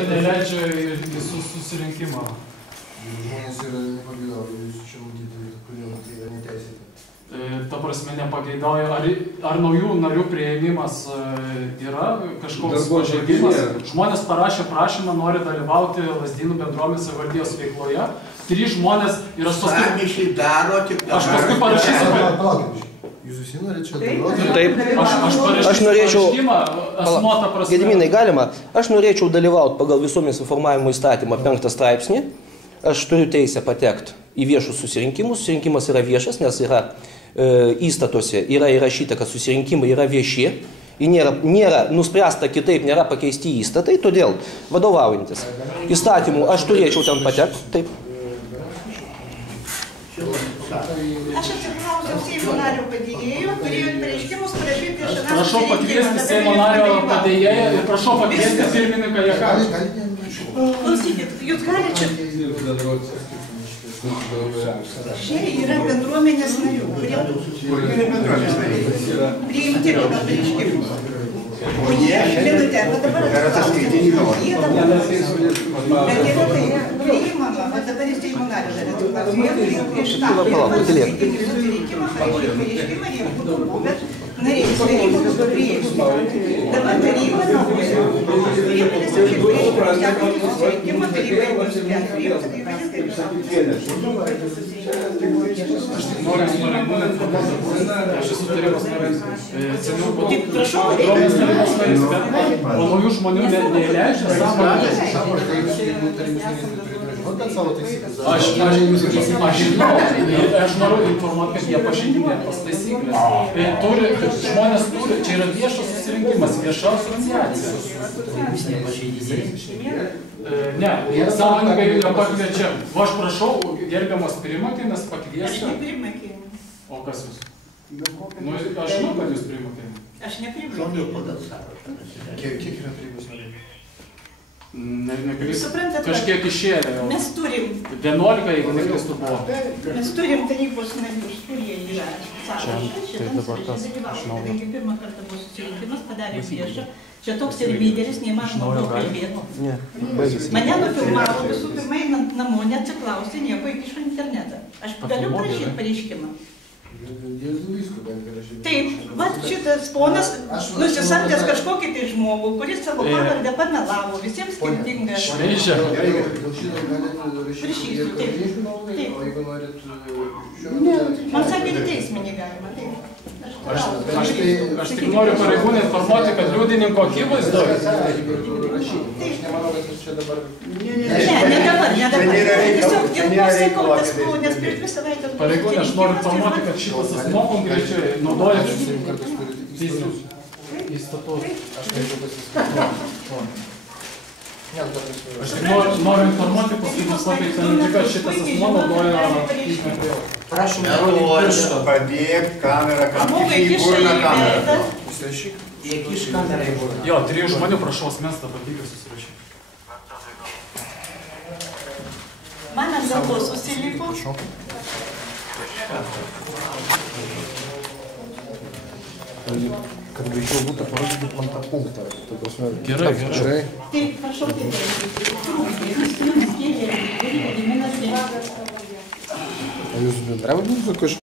tai neleidžia į susirinkimą. Žmonės yra nepageidauja, jūs čia matyti, kodėl tai yra neteisėta. Ta prasme, nepageidauja. Ar naujų narių priėmimas yra kažkoks pažeidimas? Žmonės parašė prašymą, nori dalyvauti Lazdynų bendruomenės savivaldybės veikloje. 3 žmonės ir aš paskui parašysiu. Jūs visi norite čia dalyvauti? Taip. Aš norėčiau... Gediminai, galima? Aš norėčiau dalyvauti pagal visuomenės informavimo įstatymą 5 straipsnį. Aš turiu teisę patekti į viešus susirinkimus. Susirinkimas yra viešas, nes yra įstatuose yra įrašyta, kad susirinkimai yra vieši. Nėra nuspręsta kitaip, nėra pakeisti įstatai, todėl vadovaujantis įstatymų aš turėčiau ten patekti. Taip. Aš atsiklausiau Seimo nario padėjėjo, turėjau pareiškimus parašyti iš anas. Prašau pakviesti Seimo nario padėjėją ir prašau pakviesti pirmininką Jakavičių. Klausykit, jūs galite čia yra bendruomenės narių, kurie priimti pagal pareiškimus. O jie, minutę, bet dabar atsiklausiu. Jie dabar bet yra tai priimama, bet dabar jis Seimo nario dar atsiklausiu. Jie turi prieš tą susirinkimą, pareiškimą, jie būtų buvę nariai, taryba būtų priešinti. Dabar taryba nauja. Priemonės ir priešinimus, sekantį susirinkimą, taryba jau nuspręs priimti, tai Aš tik noriu informuoti, aš esu tarybos narys. Seniau buvo bendruomenės tarybos narys, bet o naujų žmonių neįleidžia savo. Aš žinau, aš noriu informuoti, kad jie pažeidinė tas taisyklės. Žmonės turi, čia yra viešas susirinkimas, vieša asociacija. Ne, sąmoningai nepakviečia. O aš prašau, gerbiamas Primakėnas, pakviesti. Aš ne Primakėnas. O kas jūs? Aš žinau, kad jūs Primakėnas. Aš ne Primakėnas. Kiek yra tarybos narių? Kažkiek išėlė. Mes turim 11, jeigu nekristų buvo. Mes turim tarybos narius, kurie yra sąrašas. Tai dabar tas iš naujo. Kadangi pirmą kartą buvo susirinkimas, padarė viešą. Čia toks ir lyderis, neįmanoma buvo kalbėti. Mane nufilmavo visų pirma, einant namo, neatsiklausė nieko, įkišo internetą. Aš galiu prašyti pareiškimą. Taip, vat šitas ponas nusisamdęs kažkokį tai žmogų, kuris savo pavardę pamelavo, visiems skirtingą. Šmeižia. Prašysiu, taip. Man sakė, teisminį galima, taip. Aš tik noriu pareigūnai informuoti, kad liudininko akivaizdoje. Ne dabar. Tiesiog dėl ko sakau, tas buvo, nes prieš 2 savaitės... Pareigūnai, aš noriu informuoti, kad šitas asmo konkrečiai naudoja fizinius įstatus. Aš tik noriu informuoti, paskaitus pateikti, kad šitas asmo naudoja fizinį prievalą. Prašom, padėk kamerą, kad įburna kamerą. Įkiš kamerą į burną. Jo, 3 žmonių prašau asmens tapatybę susirašyti. Man ant galvos susilipo. Kad greičiau būtų parodyti man tą punktą. Gerai. Taip, prašau, taip. O jūs bendravot su kažkuo?